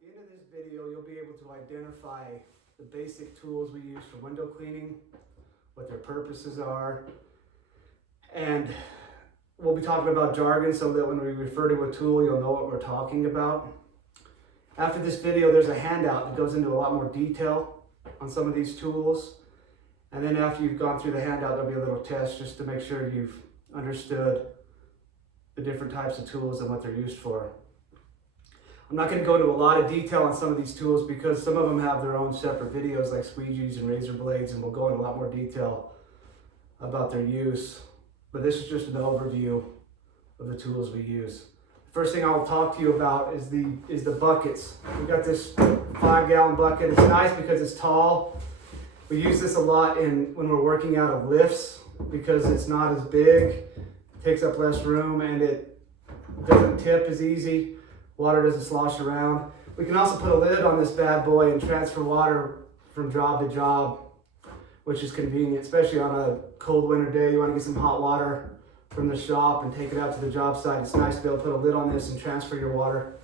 At the end of this video, you'll be able to identify the basic tools we use for window cleaning, what their purposes are, and we'll be talking about jargon so that when we refer to a tool, you'll know what we're talking about. After this video, there's a handout that goes into a lot more detail on some of these tools. And then after you've gone through the handout, there'll be a little test just to make sure you've understood the different types of tools and what they're used for. I'm not going to go into a lot of detail on some of these tools because some of them have their own separate videos like squeegees and razor blades, and we'll go into a lot more detail about their use. But this is just an overview of the tools we use. First thing I'll talk to you about is the buckets. We got this 5-gallon bucket. It's nice because it's tall. We use this a lot when we're working out of lifts because it's not as big, takes up less room, and it doesn't tip as easy. Water doesn't slosh around. We can also put a lid on this bad boy and transfer water from job to job, which is convenient, especially on a cold winter day. You want to get some hot water from the shop and take it out to the job site. It's nice to be able to put a lid on this and transfer your water.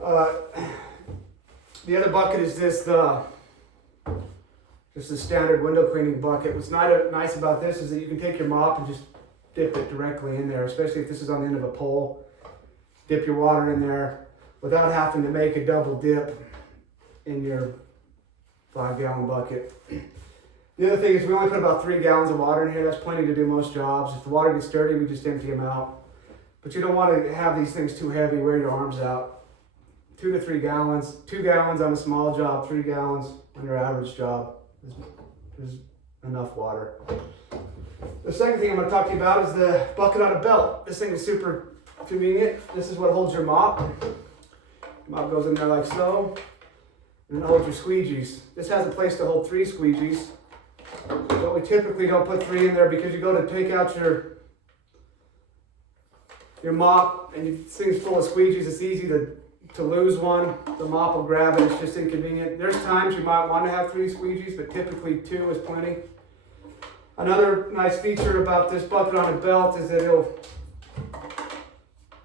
The other bucket is just the standard window cleaning bucket. What's nice about this is that you can take your mop and just dip it directly in there, especially if this is on the end of a pole. Dip your water in there without having to make a double dip in your 5-gallon bucket. The other thing is we only put about 3 gallons of water in here. That's plenty to do most jobs. If the water gets dirty, we just empty them out. But you don't want to have these things too heavy, wear your arms out. 2 to 3 gallons. 2 gallons on a small job, 3 gallons on your average job is enough water. The second thing I'm going to talk to you about is the bucket on a belt. This thing is super convenient. This is what holds your mop. Your mop goes in there like so, and it holds your squeegees. This has a place to hold 3 squeegees, but we typically don't put 3 in there because you go to take out your mop and this thing's full of squeegees. It's easy to lose one. The mop will grab it. It's just inconvenient. There's times you might want to have 3 squeegees, but typically 2 is plenty. Another nice feature about this bucket on a belt is that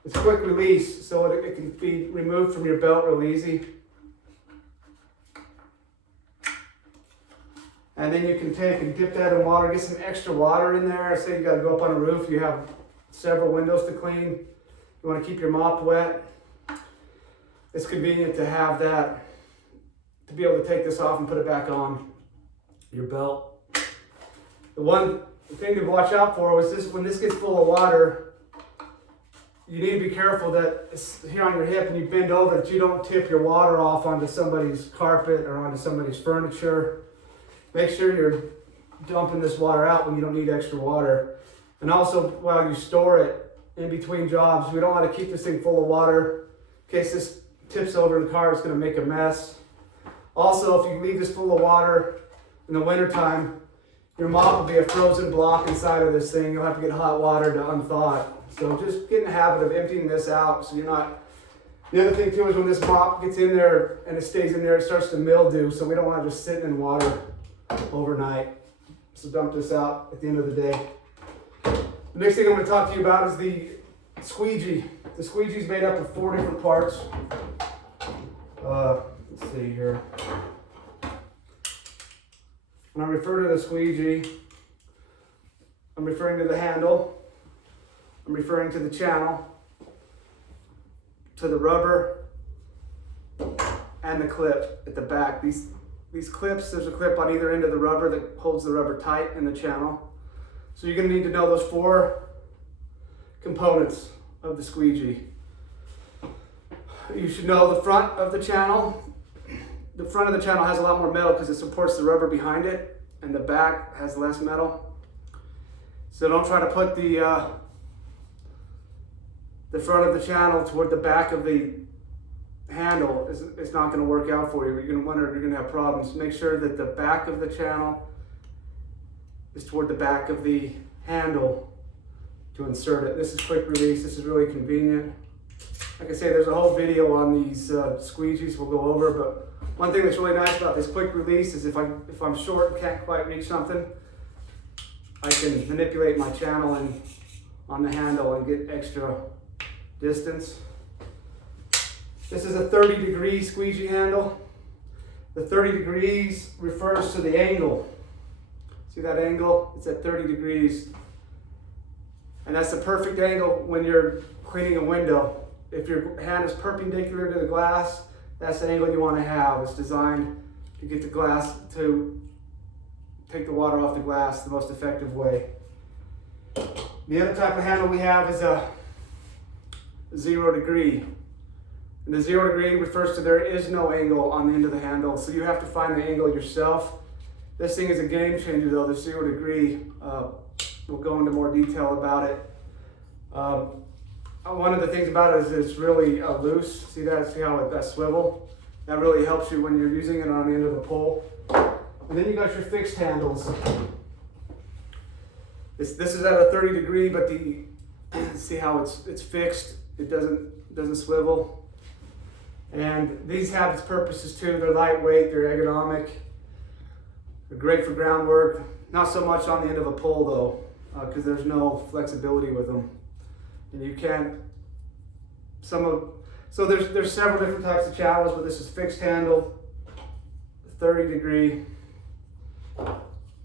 it's quick release, so it can be removed from your belt real easy. And then you can take and dip that in water, get some extra water in there. Say you got to go up on a roof, you have several windows to clean. You want to keep your mop wet. It's convenient to have that, to be able to take this off and put it back on your belt. The one thing to watch out for was this: when this gets full of water, you need to be careful that it's here on your hip and you bend over, that you don't tip your water off onto somebody's carpet or onto somebody's furniture. Make sure you're dumping this water out when you don't need extra water. And also, while you store it in between jobs, we don't want to keep this thing full of water. In case this tips over in the car, it's going to make a mess. Also, if you leave this full of water in the wintertime, your mop will be a frozen block inside of this thing. You'll have to get hot water to unthaw it. So just get in the habit of emptying this out so you're not... The other thing too is when this mop gets in there and it stays in there, it starts to mildew. So we don't want to just sit in water overnight. So dump this out at the end of the day. The next thing I'm going to talk to you about is the squeegee. The squeegee is made up of 4 different parts. Let's see here. When I refer to the squeegee, I'm referring to the handle, I'm referring to the channel, to the rubber, and the clip at the back. These clips, there's a clip on either end of the rubber that holds the rubber tight in the channel. So you're going to need to know those 4 components of the squeegee. You should know the front of the channel. The front of the channel has a lot more metal because it supports the rubber behind it, and the back has less metal. So don't try to put the front of the channel toward the back of the handle. It's not going to work out for you. You're going to wonder if you're going to have problems. Make sure that the back of the channel is toward the back of the handle to insert it. This is quick release. This is really convenient. Like I say, there's a whole video on these squeegees we'll go over, but one thing that's really nice about this quick release is if I'm short and can't quite reach something, I can manipulate my channel on the handle and get extra distance. This is a 30-degree squeegee handle. The 30 degrees refers to the angle. See that angle? It's at 30 degrees. And that's the perfect angle when you're cleaning a window. If your hand is perpendicular to the glass, that's the angle you want to have. It's designed to get the glass to take the water off the glass the most effective way. The other type of handle we have is a 0 degree. And the 0 degree refers to there is no angle on the end of the handle, so you have to find the angle yourself. This thing is a game changer though, the 0 degree. We'll go into more detail about it. One of the things about it is it's really loose. See that? See how that swivel? That really helps you when you're using it on the end of the pole. And then you got your fixed handles. This is at a 30 degree, but see how it's fixed. It doesn't swivel. And these have its purposes too. They're lightweight, they're ergonomic, they're great for groundwork. Not so much on the end of a pole though, because there's no flexibility with them. And you can't, so there's several different types of channels, but this is fixed handle, 30 degree,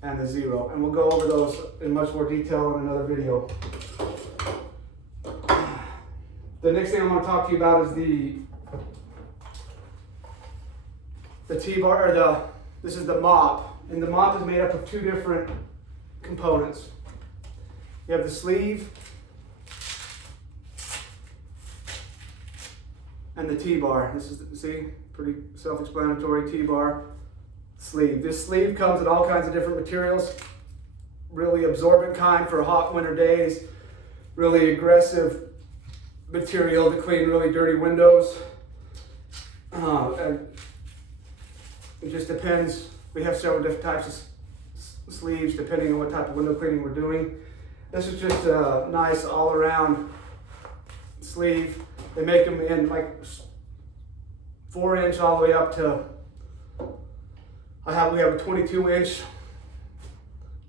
and the 0. And we'll go over those in much more detail in another video. The next thing I'm going to talk to you about is the T-bar, or this is the mop. And the mop is made up of two different components. You have the sleeve and the T-bar. This is, see, pretty self-explanatory. T-bar, sleeve. This sleeve comes in all kinds of different materials. Really absorbent kind for hot winter days. Really aggressive material to clean really dirty windows. And it just depends. We have several different types of sleeves depending on what type of window cleaning we're doing. This is just a nice all-around sleeve. They make them in like 4-inch all the way up to, we have a 22-inch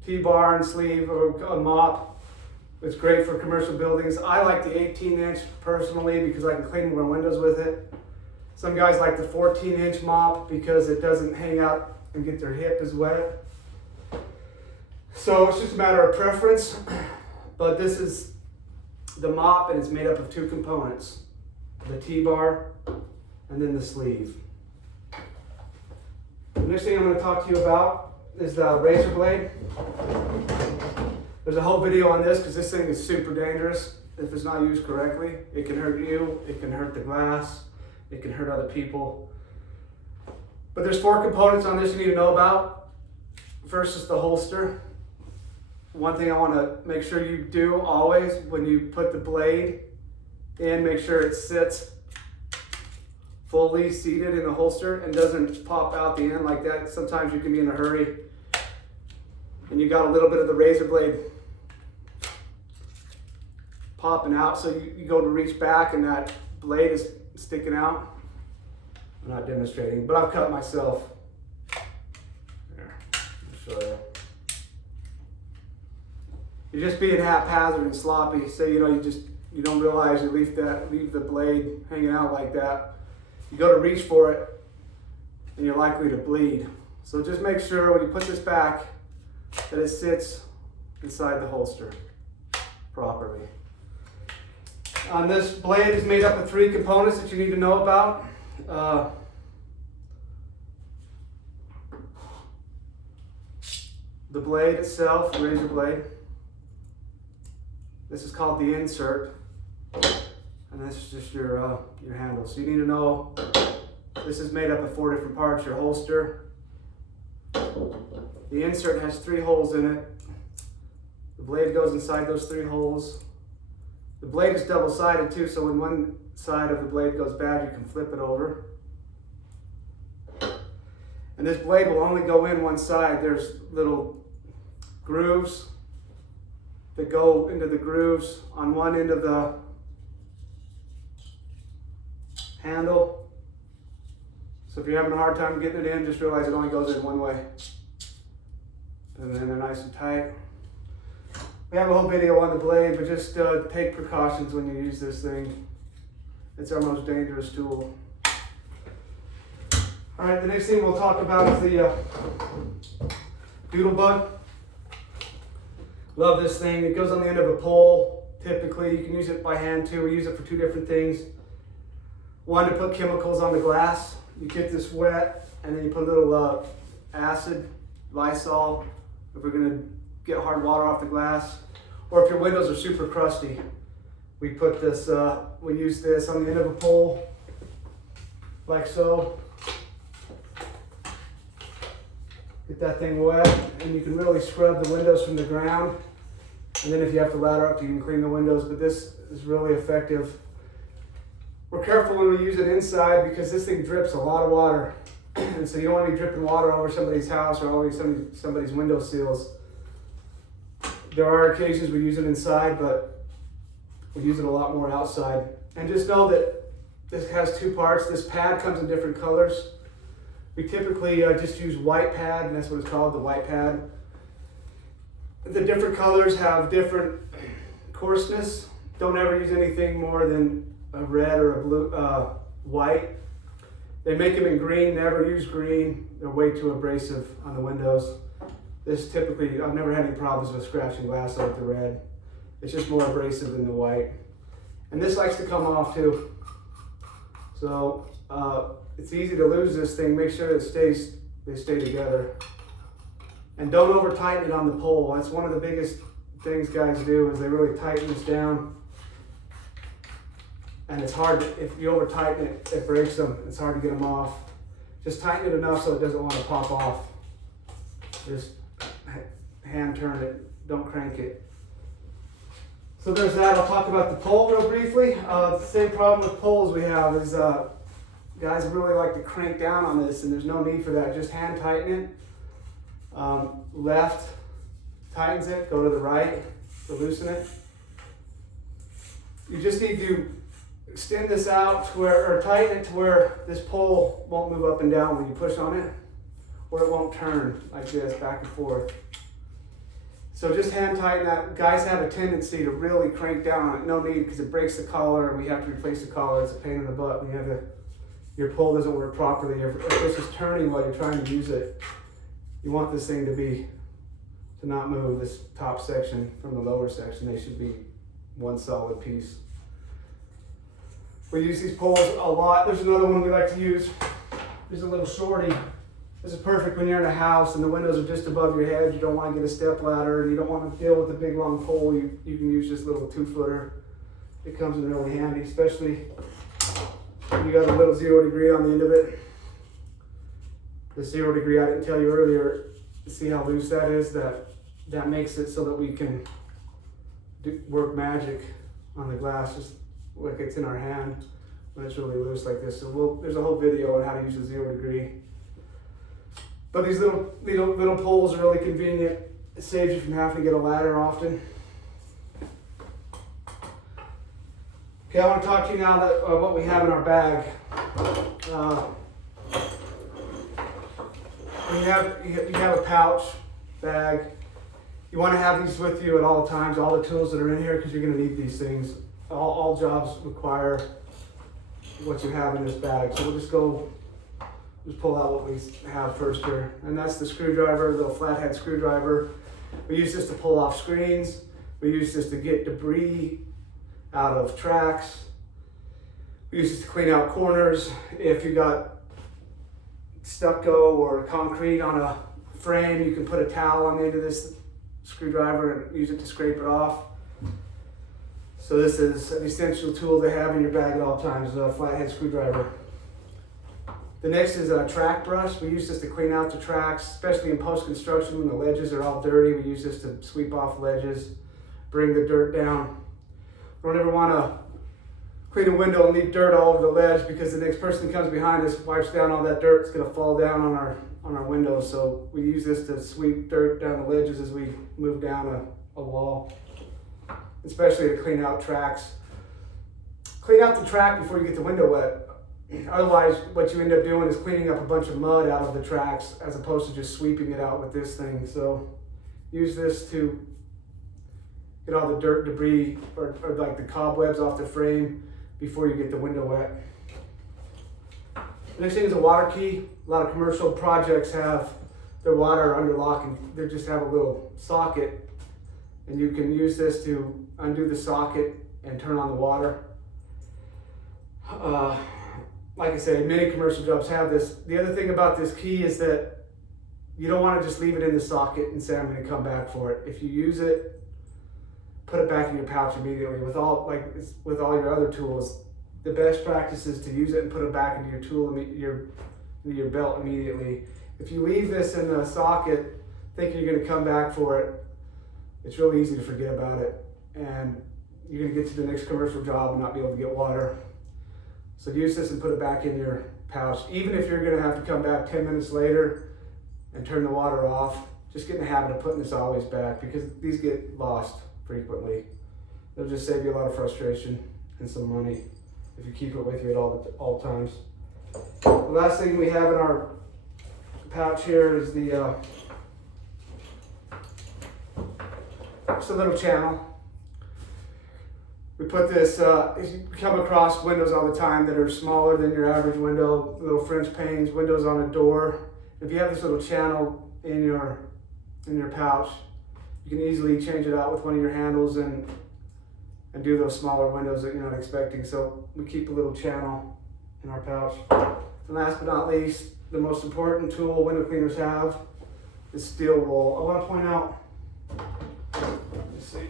T-bar and sleeve or a mop. It's great for commercial buildings. I like the 18-inch personally because I can clean more windows with it. Some guys like the 14-inch mop because it doesn't hang out and get their hip as wet. So it's just a matter of preference. But this is the mop, and it's made up of two components: the T-bar and then the sleeve. The next thing I'm going to talk to you about is the razor blade. There's a whole video on this because this thing is super dangerous if it's not used correctly. It can hurt you, it can hurt the glass, it can hurt other people. But there's 4 components on this you need to know about. First is the holster. One thing I want to make sure you do always when you put the blade in, make sure it sits fully seated in the holster and doesn't pop out the end like that. Sometimes you can be in a hurry and you got a little bit of the razor blade popping out, so you go to reach back and that blade is sticking out. I'm not demonstrating, but I've cut myself. Here, I'll show you. You're just being haphazard and sloppy. Say you don't realize you leave the blade hanging out like that. You go to reach for it, and you're likely to bleed. So just make sure when you put this back that it sits inside the holster properly. This blade is made up of 3 components that you need to know about. The blade itself, the razor blade. This is called the insert, and this is just your handle. So you need to know this is made up of 4 different parts. Your holster. The insert has 3 holes in it. The blade goes inside those 3 holes. The blade is double-sided too, so when one side of the blade goes bad, you can flip it over. And this blade will only go in one side. There's little grooves that go into the grooves on one end of the handle. So if you're having a hard time getting it in, just realize it only goes in one way. And then they're nice and tight. We have a whole video on the blade, but just take precautions when you use this thing. It's our most dangerous tool. All right, the next thing we'll talk about is the Doodlebug. Love this thing. It goes on the end of a pole. Typically, you can use it by hand too. We use it for two different things. One, to put chemicals on the glass. You get this wet, and then you put a little acid, Lysol, if we're gonna get hard water off the glass. Or if your windows are super crusty, we put this, we use this on the end of a pole, like so. Get that thing wet, and you can really scrub the windows from the ground. And then if you have to ladder up, you can clean the windows, but this is really effective. We're careful when we use it inside because this thing drips a lot of water. And so you don't want to be dripping water over somebody's house or over somebody's window sills. There are occasions we use it inside, but we use it a lot more outside. And just know that this has two parts. This pad comes in different colors. We typically just use white pad, and that's what it's called, the white pad. The different colors have different coarseness. Don't ever use anything more than a red or a blue, white. They make them in green, never use green. They're way too abrasive on the windows. This typically, I've never had any problems with scratching glass like the red. It's just more abrasive than the white. And this likes to come off too. So it's easy to lose this thing. Make sure they stay together. And don't over tighten it on the pole. That's one of the biggest things guys do, is they really tighten this down. And it's hard, if you over tighten it, it breaks them. It's hard to get them off. Just tighten it enough so it doesn't want to pop off. Just hand turn it, don't crank it. So there's that. I'll talk about the pole real briefly. The same problem with poles we have is guys really like to crank down on this, and there's no need for that. Just hand tighten it. Left tightens it, go to the right to loosen it. You just need to extend this out to where, or tighten it to where this pole won't move up and down when you push on it, or it won't turn like this back and forth. So just hand tighten that. Guys have a tendency to really crank down on it. No need, because it breaks the collar and we have to replace the collar. It's a pain in the butt when you have your pole doesn't work properly. If this is turning while you're trying to use it, you want this thing to not move, this top section from the lower section. They should be one solid piece. We use these poles a lot. There's another one we like to use. There's a little shorty. This is perfect when you're in a house and the windows are just above your head. You don't want to get a step ladder and you don't want to deal with the big long pole. You can use this little 2-footer. It comes in really handy, especially when you got a little 0 degree on the end of it. The 0 degree, I didn't tell you earlier, see how loose that is? That makes it so that we can work magic on the glass, just like it's in our hand when it's really loose like this. So there's a whole video on how to use a 0 degree. But these little poles are really convenient. It saves you from having to get a ladder often. Okay, I want to talk to you now about what we have in our bag. You have a pouch, bag. You want to have these with you at all times, all the tools that are in here, because you're going to need these things. All jobs require what you have in this bag. So we'll just pull out what we have first here. And that's the screwdriver, the little flathead screwdriver. We use this to pull off screens. We use this to get debris out of tracks. We use this to clean out corners. If you got stucco or concrete on a frame, you can put a towel on the end of this screwdriver and use it to scrape it off. So this is an essential tool to have in your bag at all times, a flathead screwdriver. The next is a track brush. We use this to clean out the tracks, especially in post-construction when the ledges are all dirty. We use this to sweep off ledges, bring the dirt down. We don't ever want to clean a window and leave dirt all over the ledge, because the next person that comes behind us wipes down all that dirt. It's going to fall down on our windows. So we use this to sweep dirt down the ledges as we move down a wall, especially to clean out tracks. Clean out the track before you get the window wet. Otherwise, what you end up doing is cleaning up a bunch of mud out of the tracks as opposed to just sweeping it out with this thing. So use this to get all the dirt, debris, or like the cobwebs off the frame before you get the window wet. The next thing is a water key. A lot of commercial projects have their water under lock and they just have a little socket, and you can use this to undo the socket and turn on the water. Like I said, many commercial jobs have this. The other thing about this key is that you don't want to just leave it in the socket and say, I'm going to come back for it. If you use it, put it back in your pouch immediately. With all your other tools, the best practice is to use it and put it back into your tool, into your belt immediately. If you leave this in the socket thinking you're going to come back for it, it's really easy to forget about it, and you're going to get to the next commercial job and not be able to get water. So use this and put it back in your pouch. Even if you're going to have to come back 10 minutes later and turn the water off, just get in the habit of putting this always back, because these get lost frequently. It'll just save you a lot of frustration and some money if you keep it with you at all times. The last thing we have in our pouch here is just a little channel. We put this, you come across windows all the time that are smaller than your average window, little French panes, windows on a door. If you have this little channel in your pouch, you can easily change it out with one of your handles and do those smaller windows that you're not expecting. So we keep a little channel in our pouch. And last but not least, the most important tool window cleaners have is steel wool. I want to point out, let's see.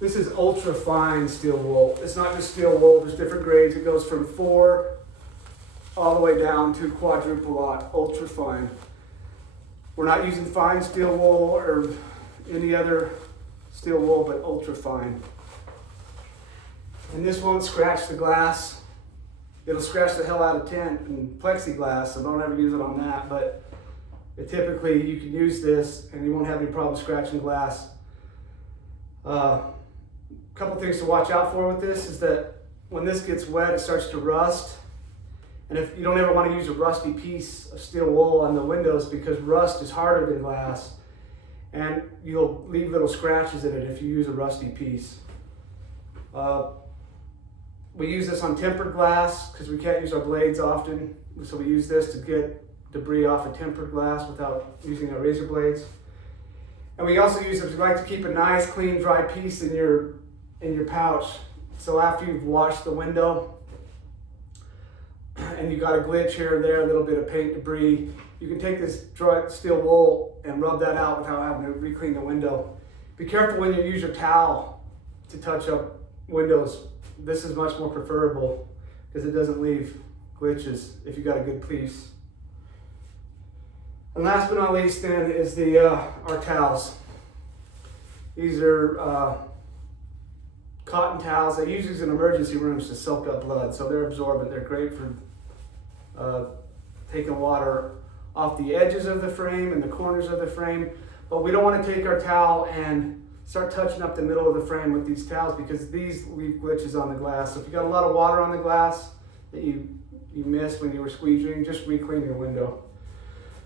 This is ultra fine steel wool. It's not just steel wool, there's different grades. It goes from 4 all the way down to quadruple lot, ultra fine. We're not using fine steel wool or any other steel wool, but ultra fine. And this won't scratch the glass. It'll scratch the hell out of tint and plexiglass, so don't ever use it on that. But typically you can use this and you won't have any problem scratching glass. Couple things to watch out for with this is that when this gets wet, it starts to rust. And if you don't ever want to use a rusty piece of steel wool on the windows, because rust is harder than glass, and you'll leave little scratches in it if you use a rusty piece. We use this on tempered glass because we can't use our blades often, so we use this to get debris off of tempered glass without using our razor blades. And we also use it if you like to keep a nice, clean, dry piece in your pouch. So after you've washed the window and you got a glitch here and there, a little bit of paint debris, you can take this dry steel wool and rub that out without having to re-clean the window. Be careful when you use your towel to touch up windows. This is much more preferable because it doesn't leave glitches if you got a good piece. And last but not least then is our towels. These are cotton towels. They use these in emergency rooms to soak up blood, so they're absorbent. They're great for taking water off the edges of the frame and the corners of the frame. But we don't want to take our towel and start touching up the middle of the frame with these towels, because these leave glitches on the glass. So if you got a lot of water on the glass that you missed when you were squeeging, just re-clean your window.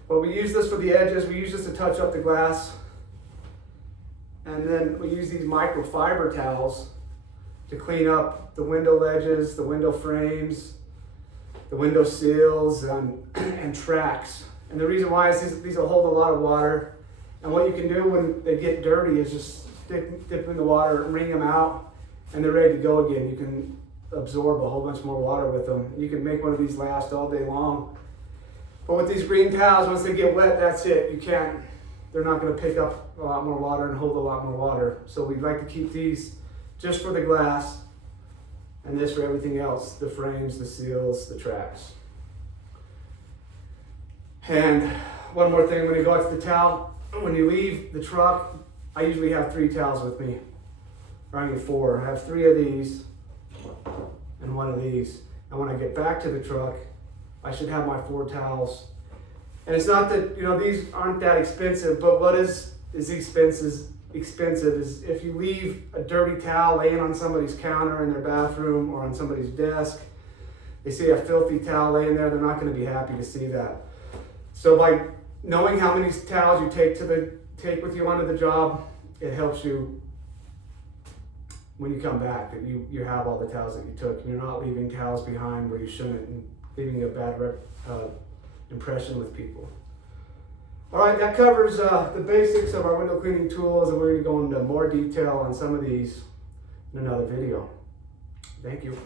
But we use this for the edges. We use this to touch up the glass. And then we use these microfiber towels to clean up the window ledges, the window frames, the window sills, and tracks. And the reason why is these will hold a lot of water. And what you can do when they get dirty is just dip them in the water, wring them out, and they're ready to go again. You can absorb a whole bunch more water with them. You can make one of these last all day long. But with these green towels, once they get wet, that's it. They're not going to pick up a lot more water and hold a lot more water. So we like to keep these just for the glass, and this for everything else, the frames, the seals, the tracks. And one more thing, when you go out to the towel, when you leave the truck, I usually have 3 towels with me, or I need 4. I have 3 of these and 1 of these. And when I get back to the truck, I should have my 4 towels. And it's not that, these aren't that expensive, but what is expensive is if you leave a dirty towel laying on somebody's counter in their bathroom or on somebody's desk, they see a filthy towel laying there, they're not going to be happy to see that. So by knowing how many towels you take with you onto the job, it helps you when you come back, that you have all the towels that you took, and you're not leaving towels behind where you shouldn't, and leaving a bad impression with people. All right, that covers the basics of our window cleaning tools, and we're going to go into more detail on some of these in another video. Thank you.